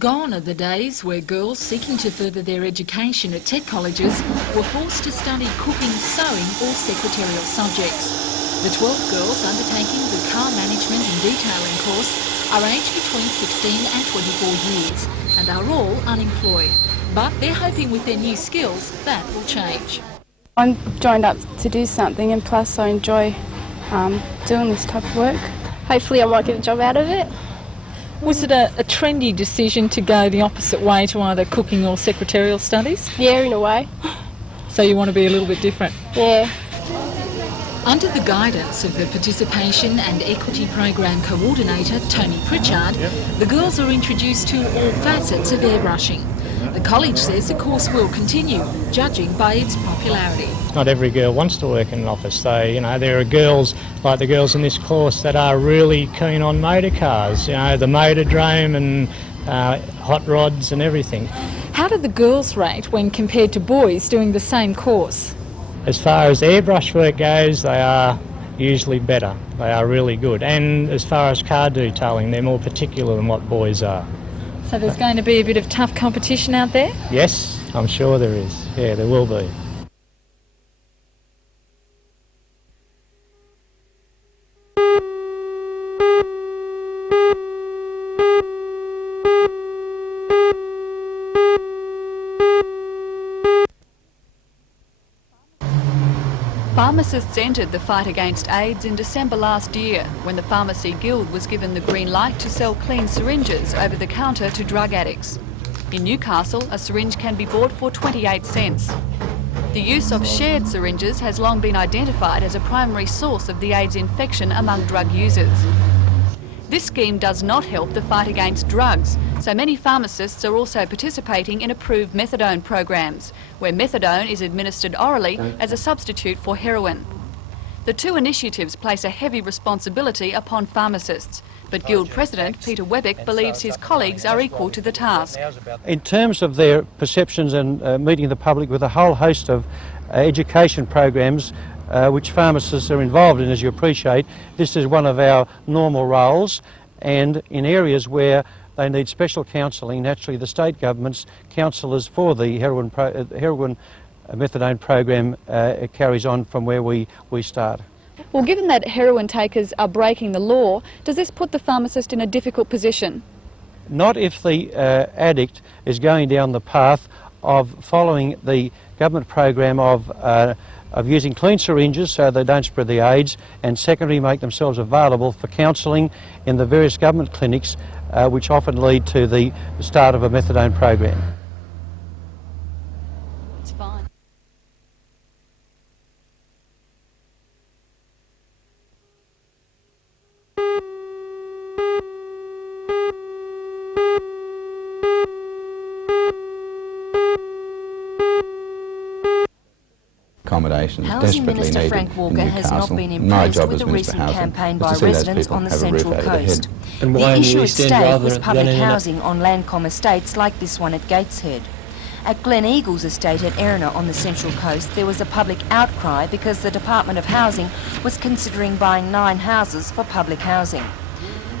Gone are the days where girls seeking to further their education at tech colleges were forced to study cooking, sewing or secretarial subjects. The 12 girls undertaking the car management and detailing course are aged between 16 and 24 years and are all unemployed. But they're hoping with their new skills that will change. I'm joined up to do something, and plus I enjoy doing this type of work. Hopefully I might get a job out of it. Was it a trendy decision to go the opposite way to either cooking or secretarial studies? Yeah, in a way. So you want to be a little bit different? Yeah. Under the guidance of the Participation and Equity Program Coordinator, Tony Pritchard, the girls are introduced to all facets of airbrushing. The college says the course will continue, judging by its popularity. Not every girl wants to work in an office, so there are girls like the girls in this course that are really keen on motor cars, the motordrome and hot rods and everything. How do the girls rate when compared to boys doing the same course? As far as airbrush work goes, they are usually better. They are really good. And as far as car detailing, they're more particular than what boys are. So there's going to be a bit of tough competition out there? Yes, I'm sure there is. Yeah, there will be. Pharmacists entered the fight against AIDS in December last year, when the Pharmacy Guild was given the green light to sell clean syringes over the counter to drug addicts. In Newcastle, a syringe can be bought for 28 cents. The use of shared syringes has long been identified as a primary source of the AIDS infection among drug users. This scheme does not help the fight against drugs, so many pharmacists are also participating in approved methadone programs, where methadone is administered orally as a substitute for heroin. The two initiatives place a heavy responsibility upon pharmacists, but Guild President Peter Webbeck believes his colleagues are equal to the task. In terms of their perceptions and meeting the public with a whole host of education programs which pharmacists are involved in, as you appreciate, this is one of our normal roles, and in areas where they need special counselling, naturally the state government's counsellors for the heroin methadone program carries on from where we start. Well, given that heroin takers are breaking the law, does this put the pharmacist in a difficult position? Not if the addict is going down the path of following the government program of using clean syringes so they don't spread the AIDS, and secondly make themselves available for counselling in the various government clinics which often lead to the start of a methadone program. It's fine. Accommodation Housing Minister Frank Walker has not been impressed with the recent campaign by residents on the Central Coast. The issue at stake was public housing on Landcom estates like this one at Gateshead. At Glen Eagles estate at Erina on the Central Coast, there was a public outcry because the Department of Housing was considering buying 9 houses for public housing.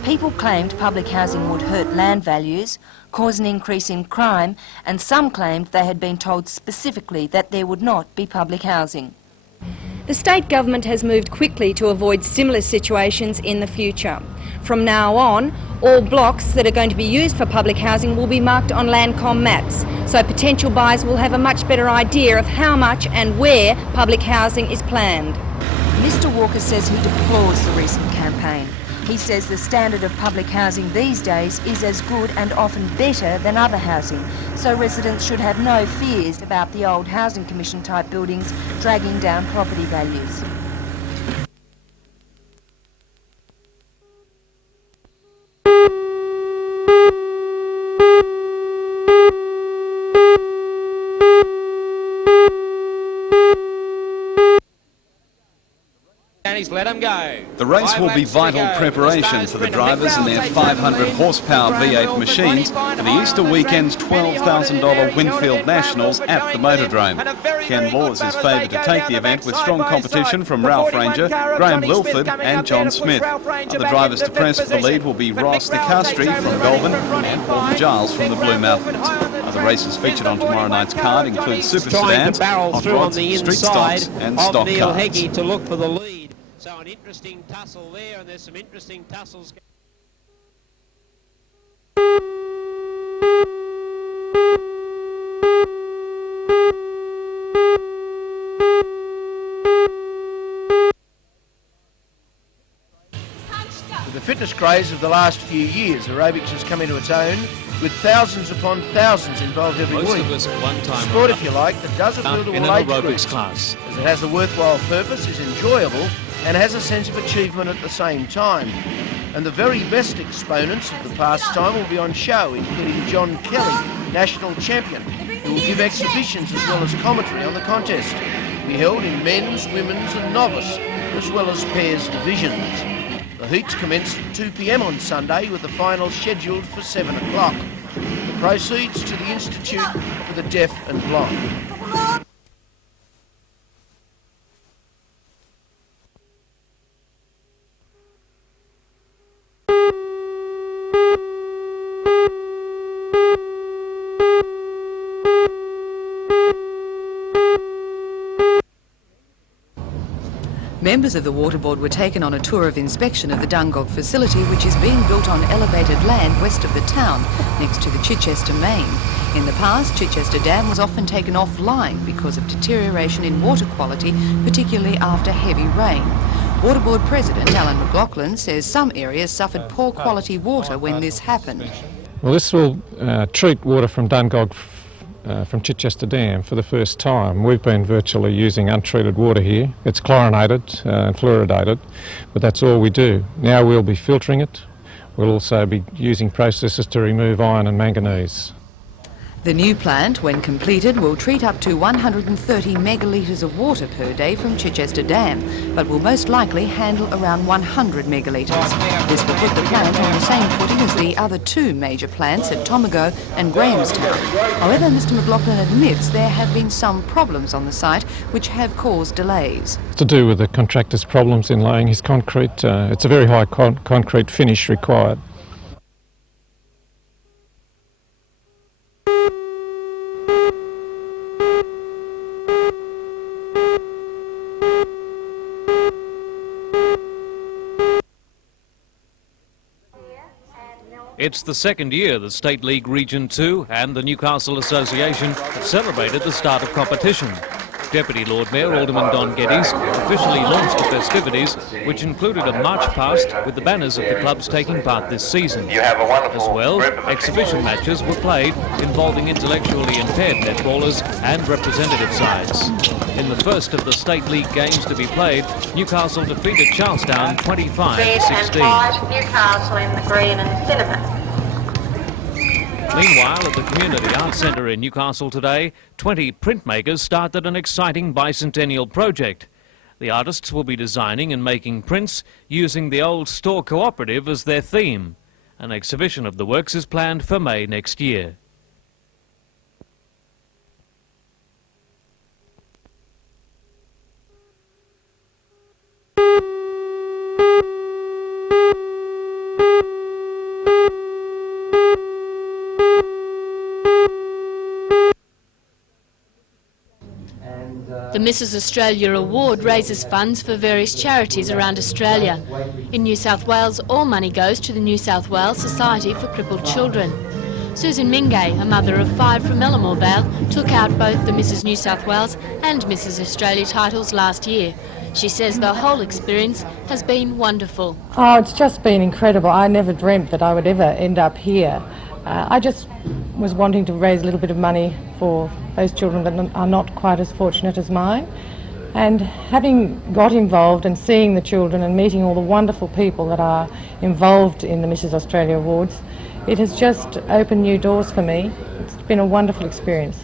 People claimed public housing would hurt land values, cause an increase in crime, and some claimed they had been told specifically that there would not be public housing. The state government has moved quickly to avoid similar situations in the future. From now on, all blocks that are going to be used for public housing will be marked on Landcom maps, so potential buyers will have a much better idea of how much and where public housing is planned. Mr Walker says he deplores the recent campaign. He says the standard of public housing these days is as good and often better than other housing, so residents should have no fears about the old Housing Commission type buildings dragging down property values. Let them go. The race will be vital preparation for the drivers and their 500 horsepower V8 machines for the Easter weekend's $12,000 Winfield Nationals at the Motordrome. Ken Laws is favoured to take the event with strong competition from Ralph Ranger, Graham Lilford and John Smith. Other drivers to press for the lead will be Ross de Castri from Goulburn and Paul Giles from the Blue Mountains. Other races featured on tomorrow night's card include super sedans, hot rods, street stocks and stock cars. To look for the lead. So an interesting tussle there, and there's some interesting tussles. With the fitness craze of the last few years, aerobics has come into its own, with thousands upon thousands involved every Most week. of us at one time Sport, if you like, that doesn't build in all an age aerobics groups, class. as it has a worthwhile purpose, is enjoyable, and has a sense of achievement at the same time. And the very best exponents of the pastime will be on show, including John Kelly, national champion, who will give exhibitions as well as commentary on the contest, to be held in men's, women's and novice, as well as pairs divisions. The heats commence at 2 p.m. on Sunday, with the final scheduled for 7 o'clock. The proceeds to the Institute for the Deaf and Blind. Members of the Water Board were taken on a tour of inspection of the Dungog facility, which is being built on elevated land west of the town, next to the Chichester Main. In the past, Chichester Dam was often taken offline because of deterioration in water quality, particularly after heavy rain. Water Board President Alan McLaughlin says some areas suffered poor quality water when this happened. Well, this will treat water from Dungog from Chichester Dam for the first time. We've been virtually using untreated water here. It's chlorinated and fluoridated, but that's all we do. Now we'll be filtering it. We'll also be using processes to remove iron and manganese. The new plant, when completed, will treat up to 130 megalitres of water per day from Chichester Dam, but will most likely handle around 100 megalitres. This will put the plant on the same footing as the other two major plants at Tomago and Grahamstown. However, Mr McLaughlin admits there have been some problems on the site which have caused delays. It's to do with the contractor's problems in laying his concrete. It's a very high concrete finish required. It's the second year the State League Region 2 and the Newcastle Association have celebrated the start of competition. Deputy Lord Mayor Alderman Don Geddes officially launched the festivities, which included a march past with the banners of the clubs taking part this season. As well, exhibition matches were played involving intellectually impaired netballers and representative sides. In the first of the State League games to be played, Newcastle defeated Charlestown 25-16. Newcastle in the green and cinnamon. Meanwhile, at the Community Arts Centre in Newcastle today, 20 printmakers started an exciting bicentennial project. The artists will be designing and making prints using the old store cooperative as their theme. An exhibition of the works is planned for May next year. The Mrs Australia Award raises funds for various charities around Australia. In New South Wales, all money goes to the New South Wales Society for Crippled Children. Susan Mingay, a mother of 5 from Ellamore Vale, took out both the Mrs New South Wales and Mrs Australia titles last year. She says the whole experience has been wonderful. Oh, it's just been incredible. I never dreamt that I would ever end up here. I just was wanting to raise a little bit of money for those children that are not quite as fortunate as mine. And having got involved and seeing the children and meeting all the wonderful people that are involved in the Mrs Australia Awards, it has just opened new doors for me. It's been a wonderful experience.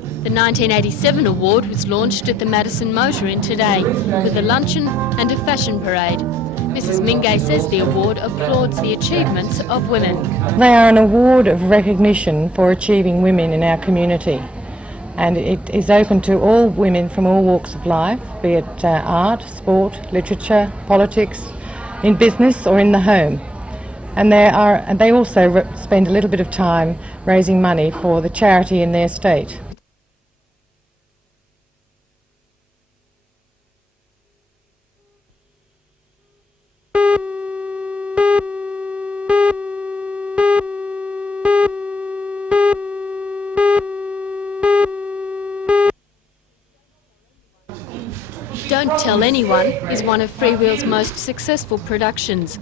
The 1987 award was launched at the Madison Motor Inn today with a luncheon and a fashion parade. Mrs Mingay says the award applauds the achievements of women. They are an award of recognition for achieving women in our community, and it is open to all women from all walks of life, be it art, sport, literature, politics, in business or in the home. And they also spend a little bit of time raising money for the charity in their state. Don't Tell Anyone is one of Freewheel's most successful productions.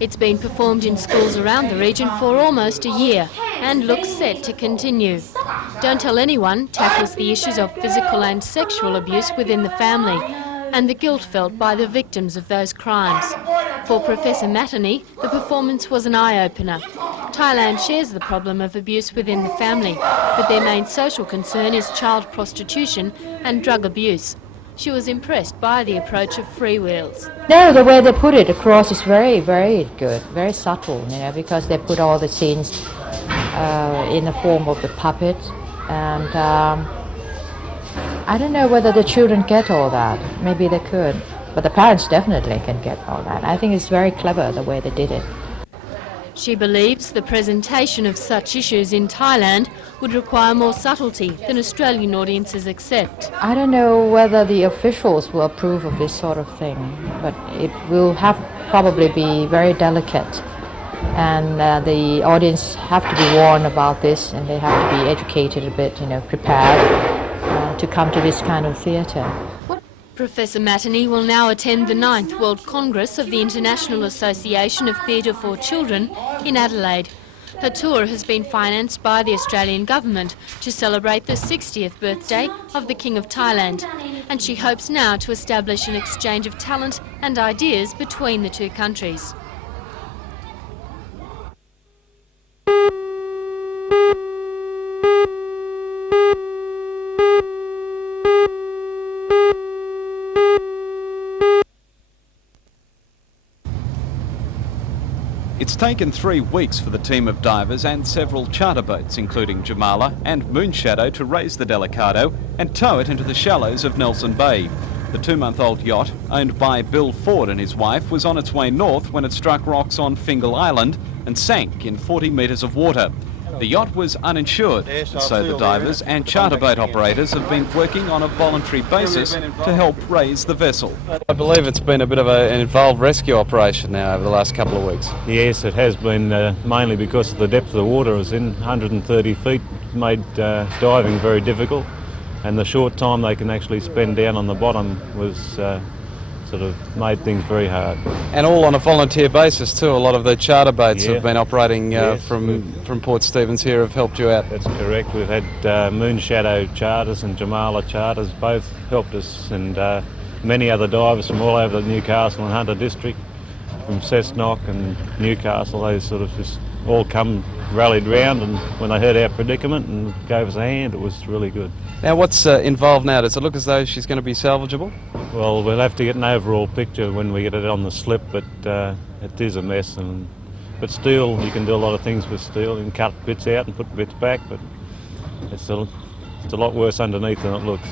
It's been performed in schools around the region for almost a year and looks set to continue. Don't Tell Anyone tackles the issues of physical and sexual abuse within the family and the guilt felt by the victims of those crimes. For Professor Matany, the performance was an eye-opener. Thailand shares the problem of abuse within the family, but their main social concern is child prostitution and drug abuse. She was impressed by the approach of Freewheels. No, the way they put it across is very, very good, very subtle, you know, because they put all the scenes in the form of the puppet, and I don't know whether the children get all that. Maybe they could, but the parents definitely can get all that. I think it's very clever the way they did it. She believes the presentation of such issues in Thailand would require more subtlety than Australian audiences accept. I don't know whether the officials will approve of this sort of thing, but it will probably be very delicate, and the audience have to be warned about this, and they have to be educated a bit, you know, prepared to come to this kind of theatre. Professor Matany will now attend the 9th World Congress of the International Association of Theatre for Children in Adelaide. Her tour has been financed by the Australian government to celebrate the 60th birthday of the King of Thailand, and she hopes now to establish an exchange of talent and ideas between the two countries. It's taken 3 weeks for the team of divers and several charter boats, including Jamala and Moonshadow, to raise the Delicado and tow it into the shallows of Nelson Bay. The 2-month-old yacht, owned by Bill Ford and his wife, was on its way north when it struck rocks on Fingal Island and sank in 40 metres of water. The yacht was uninsured, and so the divers and charter boat operators have been working on a voluntary basis to help raise the vessel. I believe it's been a bit of an involved rescue operation now over the last couple of weeks. Yes, it has been, mainly because of the depth of the water. It was in 130 feet, made diving very difficult, and the short time they can actually spend down on the bottom was sort of made things very hard. And all on a volunteer basis too. A lot of the charter boats have been operating yes, from Port Stephens here have helped you out. That's correct. We've had Moonshadow charters and Jamala charters, both helped us, and many other divers from all over the Newcastle and Hunter district, from Cessnock and Newcastle. They sort of just all rallied round, and when they heard our predicament and gave us a hand, it was really good. Now what's involved now? Does it look as though she's going to be salvageable? Well, we'll have to get an overall picture when we get it on the slip, but it is a mess. But steel, you can do a lot of things with steel. You can cut bits out and put bits back, but it's a lot worse underneath than it looks.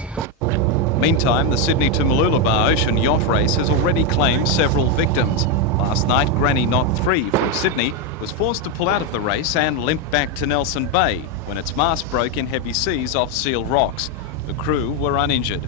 Meantime, the Sydney to Mooloolaba Ocean Yacht Race has already claimed several victims. Last night, Granny Knot 3 from Sydney was forced to pull out of the race and limp back to Nelson Bay when its mast broke in heavy seas off Seal Rocks. The crew were uninjured.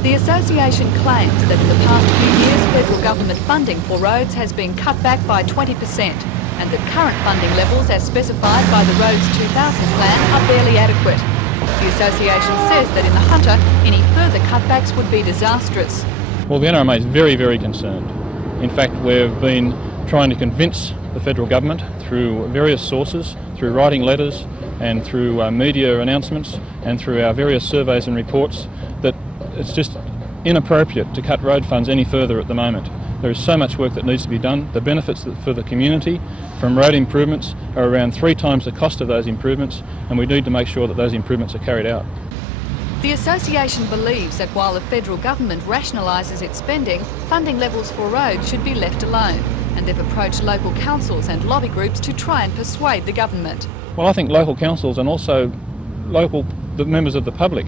The association claims that in the past few years federal government funding for roads has been cut back by 20% and that current funding levels as specified by the Roads 2000 plan are barely adequate. The association says that in the Hunter, any further cutbacks would be disastrous. Well, the NRMA is very, very concerned. In fact, we've been trying to convince the federal government through various sources, through writing letters and through media announcements and through our various surveys and reports, that it's just inappropriate to cut road funds any further at the moment. There is so much work that needs to be done. The benefits for the community from road improvements are around 3 times the cost of those improvements, and we need to make sure that those improvements are carried out. The association believes that while the federal government rationalises its spending, funding levels for roads should be left alone, and they've approached local councils and lobby groups to try and persuade the government. Well, I think local councils and also the members of the public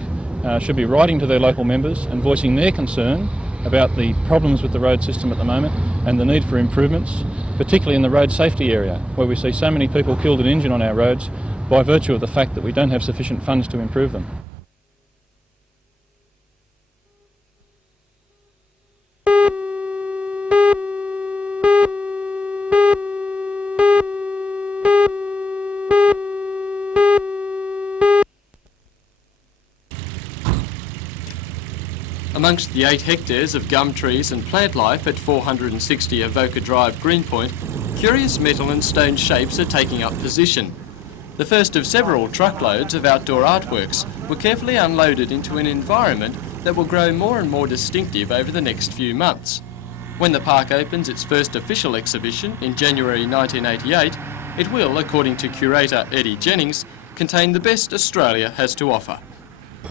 should be writing to their local members and voicing their concern about the problems with the road system at the moment and the need for improvements, particularly in the road safety area, where we see so many people killed and injured on our roads by virtue of the fact that we don't have sufficient funds to improve them. Amongst the 8 hectares of gum trees and plant life at 460 Avoca Drive, Greenpoint, curious metal and stone shapes are taking up position. The first of several truckloads of outdoor artworks were carefully unloaded into an environment that will grow more and more distinctive over the next few months. When the park opens its first official exhibition in January 1988, it will, according to curator Eddie Jennings, contain the best Australia has to offer.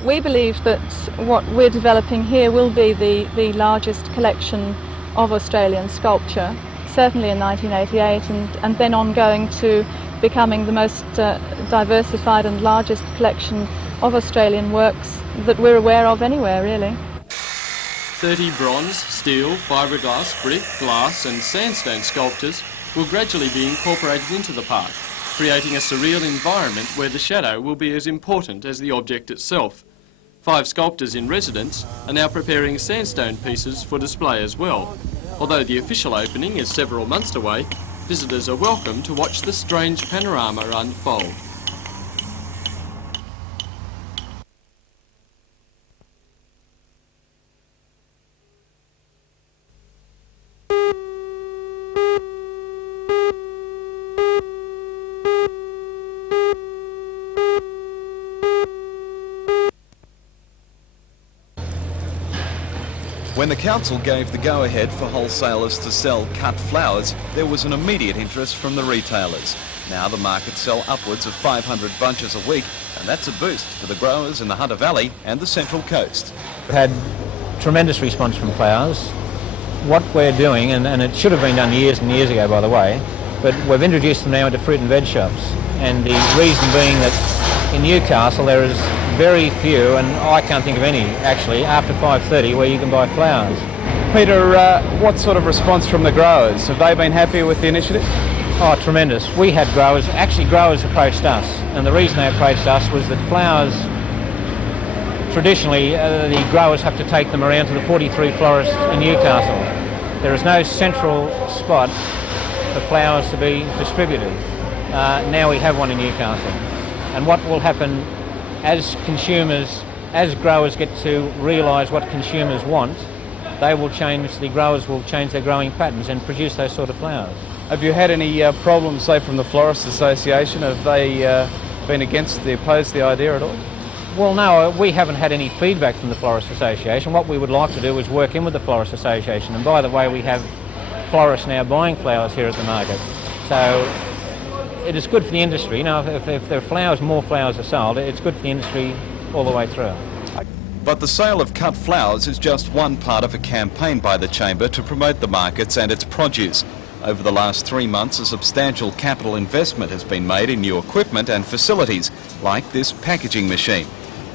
We believe that what we're developing here will be the largest collection of Australian sculpture, certainly in 1988, and then ongoing to becoming the most diversified and largest collection of Australian works that we're aware of anywhere, really. 30 bronze, steel, fiberglass, brick, glass and sandstone sculptures will gradually be incorporated into the park, creating a surreal environment where the shadow will be as important as the object itself. 5 sculptors in residence are now preparing sandstone pieces for display as well. Although the official opening is several months away, visitors are welcome to watch the strange panorama unfold. When the council gave the go-ahead for wholesalers to sell cut flowers, there was an immediate interest from the retailers. Now the markets sell upwards of 500 bunches a week, and that's a boost for the growers in the Hunter Valley and the Central Coast. We've had tremendous response from flowers. What we're doing, and it should have been done years and years ago by the way, but we've introduced them now into fruit and veg shops, and the reason being that in Newcastle there is very few, and I can't think of any actually, after 5:30 where you can buy flowers. Peter, what sort of response from the growers? Have they been happy with the initiative? Oh, tremendous. We had growers approached us, and the reason they approached us was that flowers, traditionally the growers have to take them around to the 43 florists in Newcastle. There is no central spot for flowers to be distributed. Now we have one in Newcastle, and what will happen as growers get to realise what consumers want, the growers will change their growing patterns and produce those sort of flowers. Have you had any problems, say, from the Florist Association? Have they been opposed to the idea at all? Well, no, we haven't had any feedback from the Florist Association. What we would like to do is work in with the Florist Association, and by the way, we have florists now buying flowers here at the market. So it is good for the industry. You know, if there are flowers, more flowers are sold, it's good for the industry all the way through. But the sale of cut flowers is just one part of a campaign by the Chamber to promote the markets and its produce. Over the last 3 months, a substantial capital investment has been made in new equipment and facilities, like this packaging machine.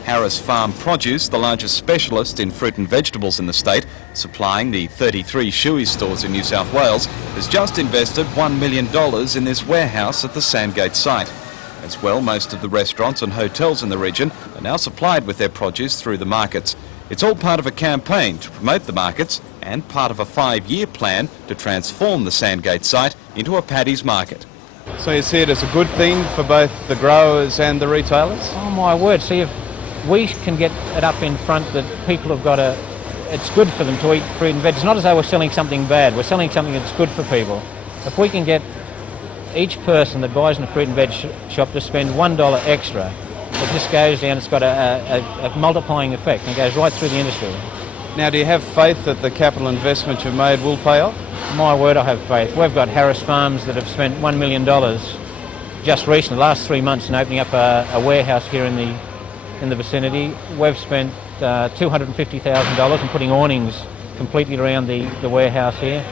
Harris Farm Produce, the largest specialist in fruit and vegetables in the state, supplying the 33 Shoey stores in New South Wales, has just invested $1 million in this warehouse at the Sandgate site. As well, most of the restaurants and hotels in the region are now supplied with their produce through the markets. It's all part of a campaign to promote the markets and part of a 5-year plan to transform the Sandgate site into a paddy's market. So you see it as a good thing for both the growers and the retailers? Oh my word, see if we can get it up in front that people have got it's good for them to eat fruit and veg. It's not as though we're selling something bad, we're selling something that's good for people. If we can get each person that buys in a fruit and veg shop to spend $1 extra, it just goes down, it's got a multiplying effect, and it goes right through the industry. Now, do you have faith that the capital investment you've made will pay off? My word, I have faith. We've got Harris Farms that have spent $1 million just recently, the last 3 months, in opening up a warehouse here in the vicinity. We've spent $250,000 in putting awnings completely around the warehouse here.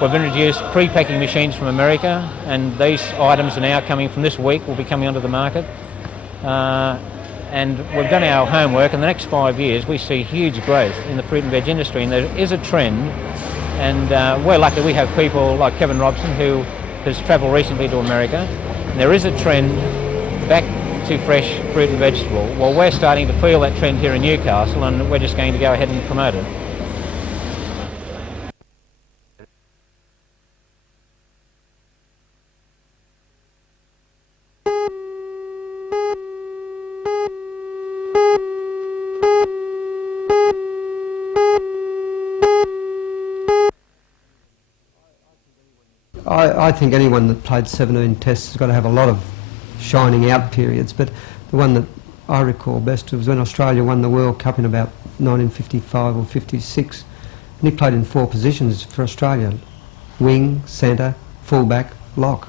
We've introduced pre-packing machines from America, and these items are now coming from this week, will be coming onto the market. And we've done our homework. In the next 5 years, we see huge growth in the fruit and veg industry, and there is a trend, and we're lucky we have people like Kevin Robson, who has travelled recently to America, and there is a trend back to fresh fruit and vegetable. Well, we're starting to feel that trend here in Newcastle, and we're just going to go ahead and promote it. I think anyone that played 17 tests has got to have a lot of shining out periods, but the one that I recall best was when Australia won the World Cup in about 1955 or 56, and he played in 4 positions for Australia: wing, centre, fullback, lock,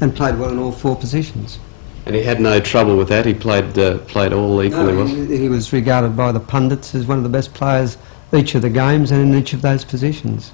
and played well in all 4 positions. And he had no trouble with that? He played all equally well? He was regarded by the pundits as one of the best players each of the games and in each of those positions.